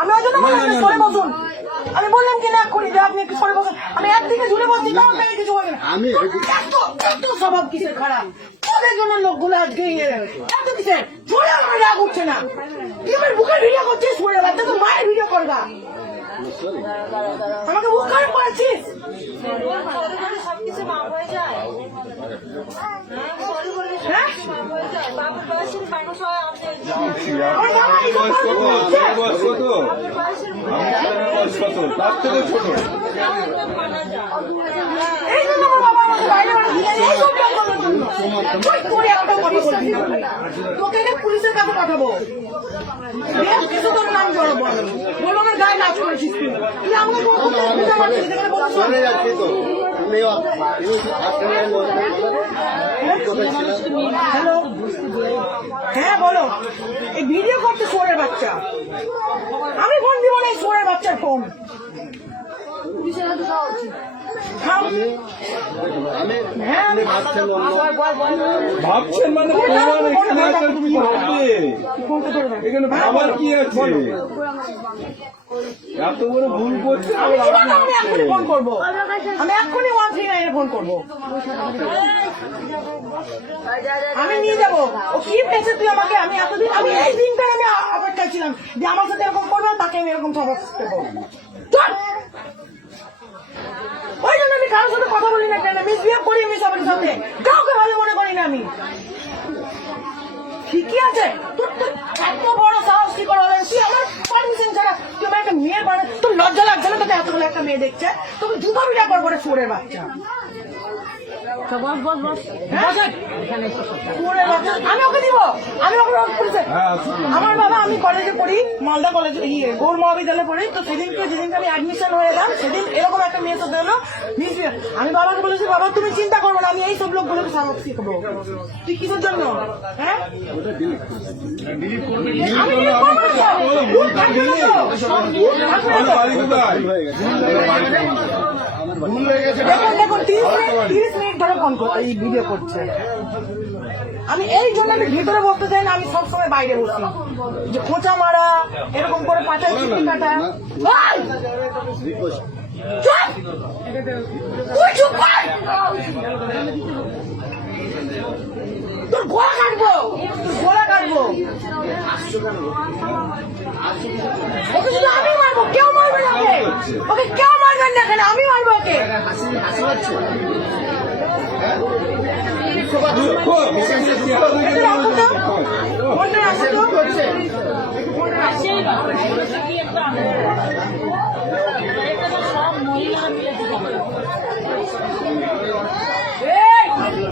আমি ওই জন্য বললাম সরে বসুন। আমি বললাম কি না এক্ষুনি যে আপনি একটু সরে বসুন। আমি একদিকে ঝুলে বসছি, কারণ মেয়ে কিছু বলবে না। এত স্বভাব কিসের খারাপ? ওদের জন্য লোকগুলো আজকে এত কিসের ঝরে আমার রাগ উঠছে না। তুই আমার বুকের ভিডিও করছিস, সরে বাচ্চা তো মায়ের ভিডিও করবা। আমাকে বুক খারাপ করেছিস। তার থেকে ছোট তোকে পুলিশের কাছে পাঠাবো। কিছু তোর নাম জড়াবো, বলবো আমার গায়ে নাচ করেছিস তুই আমাকে হ্যালো, হ্যাঁ বলো। এই ভিডিও করতে সোরের বাচ্চা, আমি ফোন দিব না। এই সোরের বাচ্চার ফোন ভাবছেন মানে এখানে ভাবার কি আছে? এত বড় ভুল করছে। আমি এক্ষুনি ফোন করবো, আমি এক্ষুনি 139 ফোন করবো। আমি নিয়ে যাবো। ও কি পেয়েছে তুই আমাকে? আমি এতদিন, আমি এই দিনটাই আমি অপেক্ষায় ছিলাম যে আমার সাথে এরকম করবে, তাকে আমি এরকম সবক দেবো। ওই জন্য আমি কারোর সাথে কথা বলি না, কেন মিসবিহেভ করি আমি সবার সাথে, কাউকে ভালো মনে করি না আমি। ঠিকই আছে, তোর তো এত বড় সাহস কি করে হলেন? তুই আমার পারমিশন ছাড়া তুই আমার একটা মেয়ের বাড়ি, তোর লজ্জা লাগছে না? তোকে এতগুলো একটা মেয়ে দেখছে, তোকে জুতা বিটা করবো রে সোরের বাচ্চা। আমি ওকে দিব, আমি ওকে পুলিশে। আমার বাবা, আমি কলেজে পড়ি, মালদা কলেজে, গৌর মহাবিদ্যালয়ে পড়ি। তো সেদিনকে আমি অ্যাডমিশন হয়ে এলাম, সেদিন এরকম একটা মেয়ে সাথে হলো। আমি বাবাকে বলেছি, বাবা তুমি চিন্তা করবো না, আমি এই সব লোকগুলোকে সাবক শিখবো। তুই কিসের জন্য? হ্যাঁ, দেখুন 30 মিনিট ধরে ফোন এই ভিডিও করছে। আমি এই জন্য আমি ভিতরে বসতে চাই না, আমি সবসময় বাইরে বসি। যে খোঁচা মারা, এরকম করে পাচার চিঠি কাটা। তোর গোলা কাটবো, গোলা কাটবো। ওকে শুধু আমি মারবো, কেউ মারবে না ওকে। ওকে কেউ মারবেন না, কেন আমি মারবো ওকে।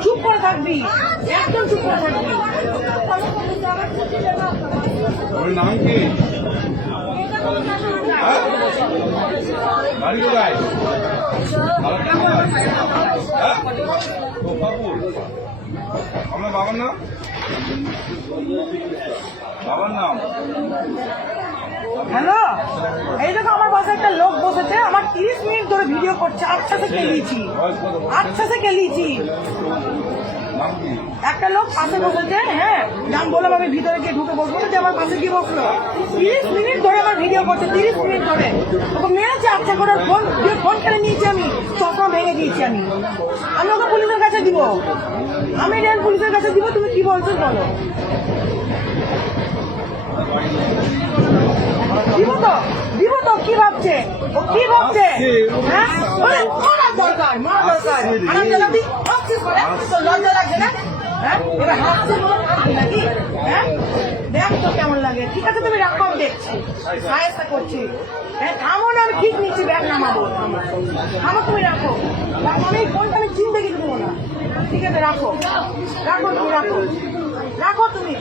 চুপ করে থাকবি, একদম চুপ করে থাকবি। ওর নাম কি? বাড়ি কোথায়? আপনার বাবার নাম? বাবার নাম? হ্যালো, এই দেখো আমার পাশে একটা লোক বসেছে, আমার 30 মিনিট ধরে ভিডিও করছে। আচ্ছা সে কেলিয়েছি, আচ্ছা সে কেলিয়েছি। একটা লোক পাশে বসেছে, হ্যাঁ নাম বললাম, আমি ভিতরে গিয়ে ঢুকে বসবো যে আমার পাশে গিয়ে বসলো। 30 মিনিট ধরে আমার ভিডিও করছে, 30 মিনিট ধরে ওকে মেরেছে। আচ্ছা করে ফোন কেড়ে নিয়েছি, আমি চশমা ভেঙে দিয়েছি। আমি ওকে পুলিশের কাছে দিব, আমি রেল পুলিশের কাছে দিব। তুমি কি বলছো বলো? দিব তো, কি ভাবছে ও? কি ভাবছে? হ্যাঁ, মারার দরকার, মারা দরকার। লজ্জা লাগছে না? হ্যাঁ, এবার হাসছে নাকি? হ্যাঁ, দেখ তো কেমন লাগে। ঠিক আছে, তুমি রাখো, আমি দেখছি, সাহায্য করছি। হ্যাঁ, থামো না, আমি ঠিক নিচ্ছি, ব্যাগ নামাবো। থামো, তুমি রাখো। আমি এই ফোনটা আমি চিনতে কিছু দেবো না। ঠিক আছে, রাখো, রাখো তুমি, রাখো, রাখো তুমি।